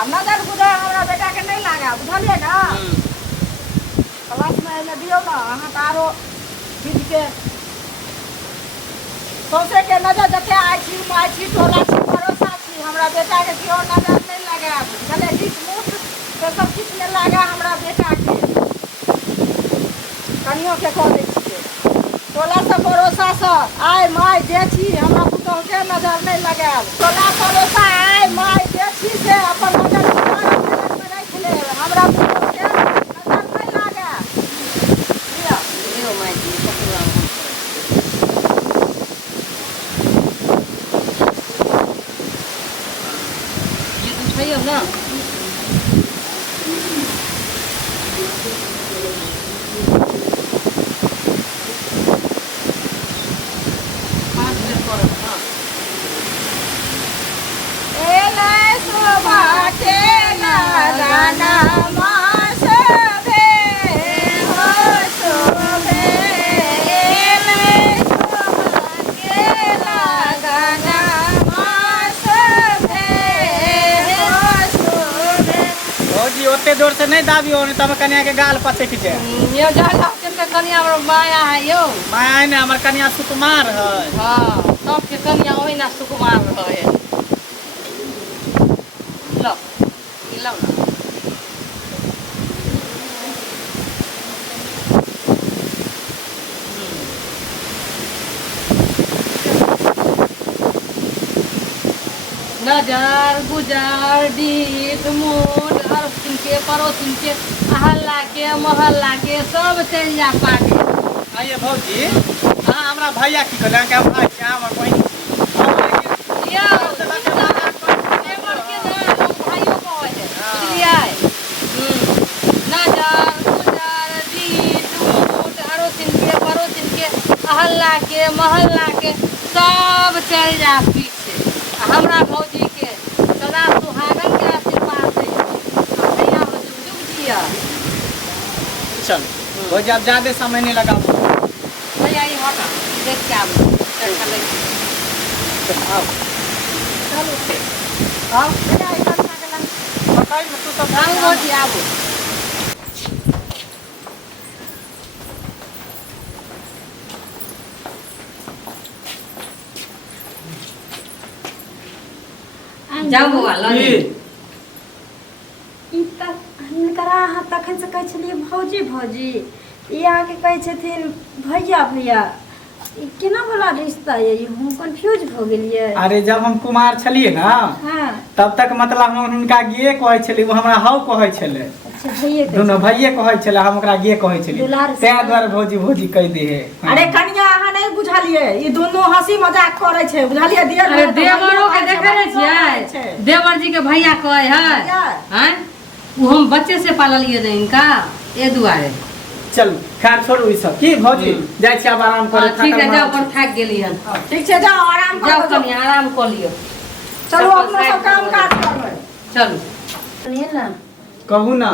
आ नजर गुजर हमरा बेटा के नहीं लागे बुझलिए ना क्लास में एने दियो ना अहाँ तो आरो चीज के सौसे के नजर जते आई छी टोला छी भरोसा छी हमरा बेटा के क्यों नजर नहीं लगे चले किस मुठ तो सब किछ नहीं लगे हमरा बेटा के कनियो के कह दै छियै टोला से भरोसा से आय माय जे छी हमरा पुतहु के नजर नहीं लगाएब टोला भरोसा आय माय जे छी से अपन नजर में राख लेब हमरा पुतहु के नजर नहीं लगाएब लियो माय जी पकड़ा ये तो छैयो ना ओते जोर से नहीं दाबियो नहीं तब कन्या के गाल पचक जाए ये जाला के कन्या हमर माया है यो माया ने हमर कन्या सुकुमार है हां सब के कन्या ओहिना सुकुमार रहे लो ई लो ना नजर गुजर डीत मोट अरसिन के पड़ोसिन के अहल्ला के मोहल्ला के सब चल जा पाके आइए भौजी हां हमरा भैया की कहले के भाई के हमर बहिन यो के ना भाइयों को है बुझलिए नजर गुजर डीत मोट अरसिन के पड़ोसिन के अहल्ला के मोहल्ला के सब चल जा पीछे हमरा भौजी के सदा सुहागन के आशीर्वाद दे भैया हो जुग जिया चल भौजी अब ज्यादा समय नहीं लगा भैया ये होगा देख के आब चल आओ चलो आओ बेटा इधर ना गलन पकाई में तू तो आओ भौजी आओ जाओ बुआ लनी ई तक हिनकरा अहाँ तखन से कहै छलियै भौजी भौजी ई अहाँके कहै छथिन भैया भैया ई केना वाला रिश्ता ये हम कंफ्यूज भ गेलियै अरे जब हम कुमार छलिए ना हां तब तक मतलब हम उनका गे कहै छलिए वो हमरा हाउ कहै छले अच्छा भैया दोनों भैये कहै छले हम ओकरा गे कहै छलिए दुलार से। तै द्वारा भौजी भौजी कह दे है अरे कन्या अहाँ नहीं बुझलिए ई दोनों हंसी मजाक करे छै बुझलिए दियर अरे देवरो के देखे नै छियै देवर जी के भैया कहै है हैं वो हम बच्चे से पाललिए रे इनका ए दुआरे चल खैर छोड़ू ई सब की भौजी जाय छी अब आराम करे ठीक है जाओ पर थक गेली हन ठीक छै जाओ आराम जाओ करो कनी आराम कर लियो चलो अपना सब काम काज करबै चलो सुनिए ना कहू ना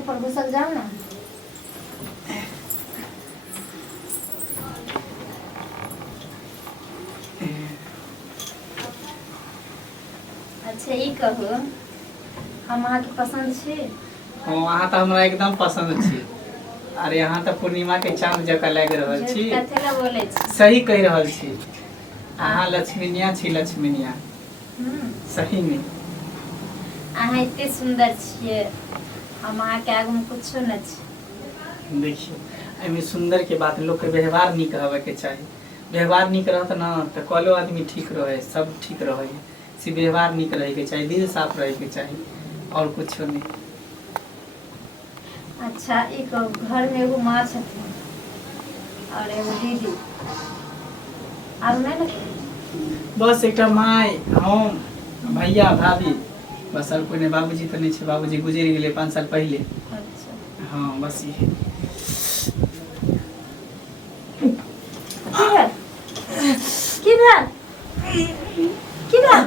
ऊपर घुसक जाओ ना अच्छा ई कहू हम अहाँके पसंद छी हां अहाँ त हमरा एकदम पसंद छी अरे यहाँ तो पूर्णिमा के चांद जका लाग रहल छी कथे ला बोलै छी सही कह रहल छी अहाँ लक्ष्मीनिया छी लक्ष्मीनिया सही में अहाँ एते सुंदर छियै हम अहाँके आगू में कुछो न छी देखियो एमे सुंदर के बात लोग के व्यवहार निक होवे के चाहिए व्यवहार निक रहत ना तो कलो आदमी ठीक रहे सब ठीक रहे सी व्यवहार निक रहे के चाहिए दिल साफ रहे के चाहिए और कुछ नहीं अच्छा एक घर में एगो माँ छथिन और एगो दीदी और नहीं ना बस एक माय हम भैया भाभी बस और कोई नहीं बाबूजी तो नहीं छे बाबूजी गुजर गए 5 साल पहले अच्छा हाँ बस ये की भेल की भेल